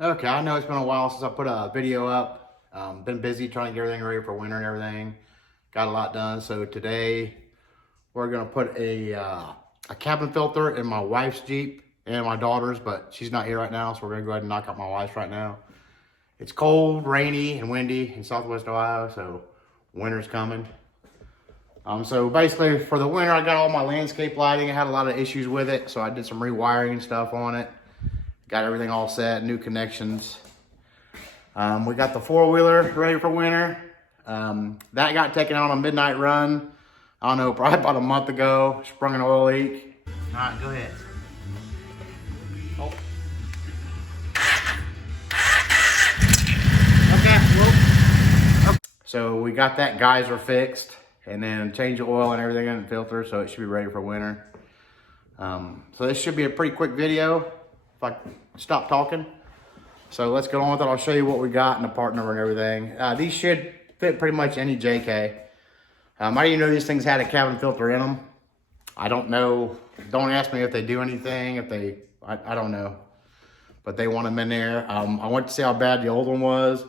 Okay, I know it's been a while since I put a video up. Been busy trying to get everything ready for winter and everything. Got a lot done. So today we're gonna put a cabin filter in my wife's Jeep and my daughter's, but she's not here right now, so we're gonna go ahead and knock out my wife's right now. It's cold, rainy, and windy in Southwest Ohio, so winter's coming. So basically for the winter, I got all my landscape lighting. I had a lot of issues with it, so I did some rewiring and stuff on it. Got everything all set, new connections. We got the four-wheeler ready for winter. That got taken out on a midnight run. I don't know, probably about a month ago. Sprung an oil leak. All right, go ahead. Oh. Okay, well. Okay. So we got that geyser fixed and then changed the oil and everything in the filter, so it should be ready for winter. So this should be a pretty quick video if I stop talking. So let's get on with it. I'll show you what we got and the part number and everything. These should fit pretty much any JK. I didn't even know these things had a cabin filter in them. I don't know. Don't ask me if they do anything. I don't know. But they want them in there. I went to see how bad the old one was,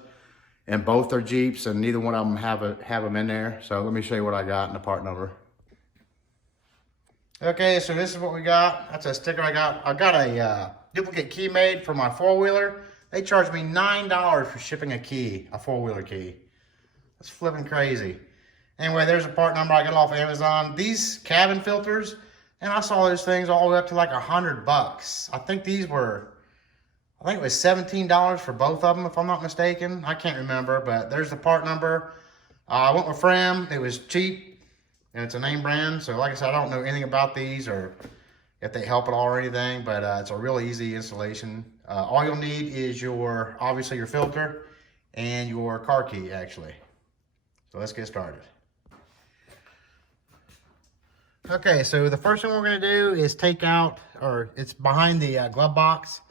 and both are Jeeps, and neither one of them have them in there. So let me show you what I got and the part number. Okay, so this is what we got. That's a sticker I got. I got a duplicate key made for my four-wheeler. They charged me $9 for shipping a key, a four-wheeler key. That's flipping crazy. Anyway, there's a part number I got off Amazon. These cabin filters, and I saw those things all the way up to like $100. I think it was $17 for both of them, if I'm not mistaken. I can't remember, but there's the part number. I went with Fram. It was cheap. And it's a name brand, so like I said, I don't know anything about these or if they help at all or anything, but it's a really easy installation. All you'll need is obviously your filter and your car key, actually. So let's get started. Okay, so the first thing we're gonna do is take out, or it's behind the glove box.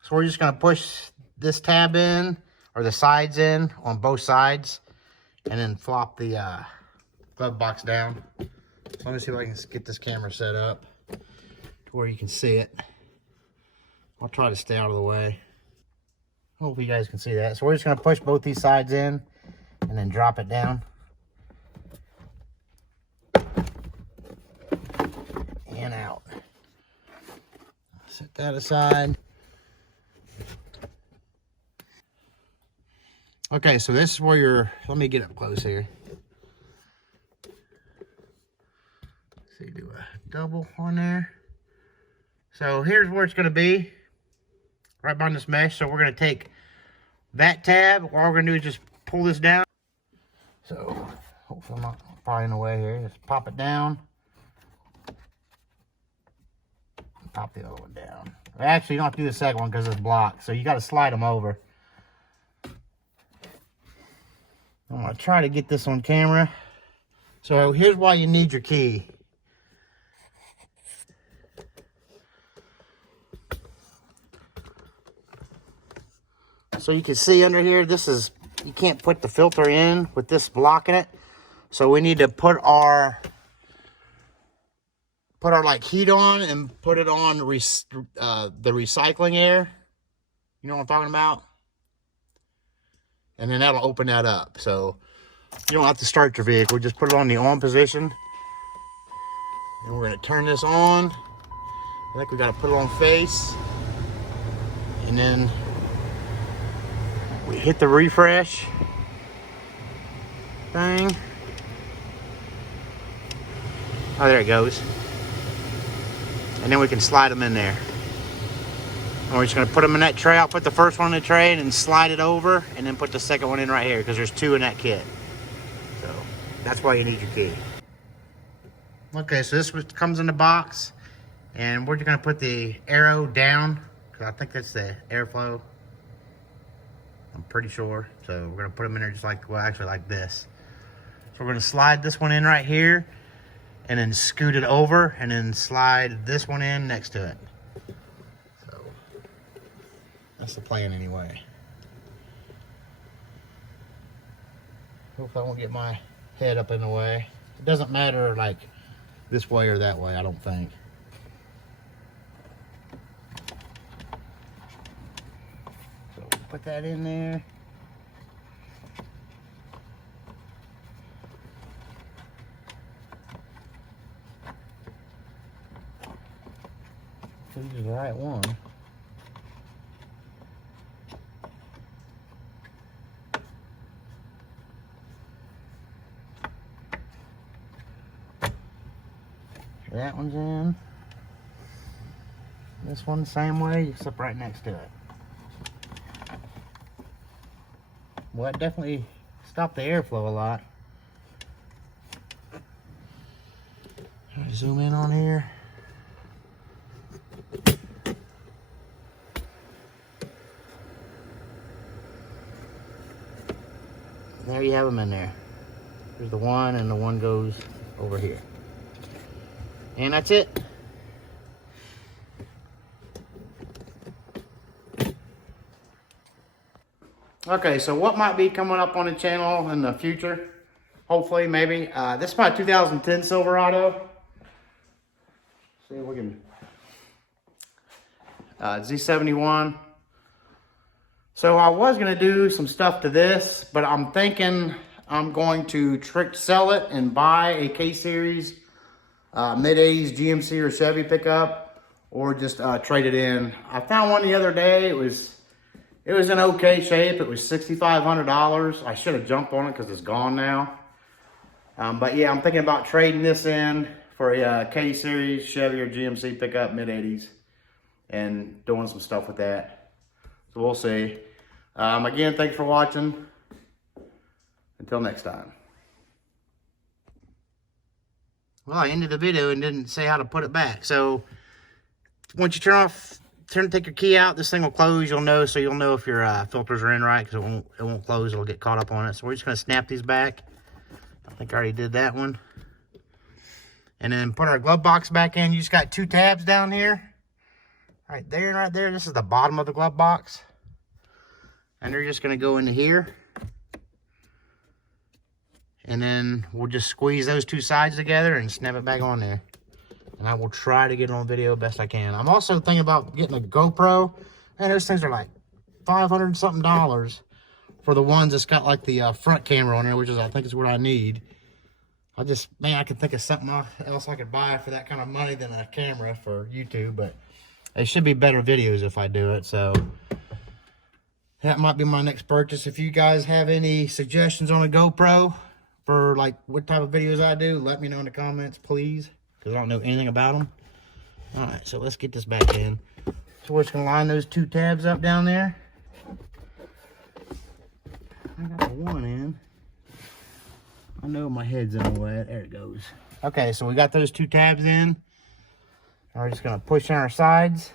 So we're just gonna push this tab in, or the sides in on both sides, and then flop the glove box down. So let me see if I can get this camera set up to where you can see it. I'll try to stay out of the way. Hopefully you guys can see that. So we're just gonna push both these sides in and then drop it down. And out. Set that aside. Okay, so this is where let me get up close here. So you do a double on there. So here's where it's going to be, right behind this mesh. So we're going to take that tab. All we're going to do is just pull this down. So hopefully I'm not probably in the way here. Just pop it down. Pop the other one down. Actually, you don't have to do the second one because it's blocked. So you got to slide them over. I'm going to try to get this on camera. So here's why you need your key. So you can see under here, you can't put the filter in with this blocking it. So we need to put our like heat on and put it on the recycling air. You know what I'm talking about? And then that'll open that up. So you don't have to start your vehicle. Just put it on the on position. And we're gonna turn this on. I think we gotta put it on face. And then we hit the refresh thing. Oh, there it goes. And then we can slide them in there. And we're just gonna put them in that tray. I'll put the first one in the tray and then slide it over and then put the second one in right here because there's two in that kit. So that's why you need your key. Okay, so this comes in the box and we're just gonna put the arrow down because I think that's the airflow. I'm pretty sure. So we're gonna put them in there just like, well, actually like this. So we're gonna slide this one in right here and then scoot it over and then slide this one in next to it. So that's the plan anyway. Hopefully I won't get my head up in the way. It doesn't matter like this way or that way, I don't think. Put that in there. This is the right one. That one's in. This one the same way, except right next to it. Well, it definitely stopped the airflow a lot. Zoom in on here. There you have them in there. There's the one, and the one goes over here. And that's it. Okay, so what might be coming up on the channel in the future? Hopefully, maybe. This is my 2010 Silverado. See if we can. Z71. So I was going to do some stuff to this, but I'm thinking I'm going to sell it and buy a K-Series mid-80s GMC or Chevy pickup, or just trade it in. I found one the other day. It was in okay shape. It was $6,500. I should have jumped on it because it's gone now. But yeah, I'm thinking about trading this in for a K-Series Chevy or GMC pickup mid-80s and doing some stuff with that. So we'll see. Again, thanks for watching. Until next time. Well, I ended the video and didn't say how to put it back. So once you take your key out, this thing will close. You'll know, so you'll know if your filters are in right, because it won't close. It'll get caught up on it. So we're just going to snap these back. I think I already did that one. And then put our glove box back in. You just got 2 tabs down here. Right there and right there. This is the bottom of the glove box. And they're just going to go into here. And then we'll just squeeze those 2 sides together and snap it back on there. And I will try to get it on video best I can. I'm also thinking about getting a GoPro. Man, those things are like $500 something for the ones that's got like the front camera on there, which is, I think, is what I need. I can think of something else I could buy for that kind of money than a camera for YouTube, but it should be better videos if I do it. So that might be my next purchase. If you guys have any suggestions on a GoPro for like what type of videos I do, let me know in the comments, please, because I don't know anything about them. All right, so let's get this back in. So we're just gonna line those 2 tabs up down there. I got the one in. I know my head's in the way. There it goes. Okay, so we got those 2 tabs in. We're just gonna push on our sides.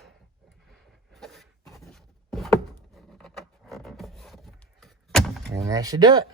And that should do it.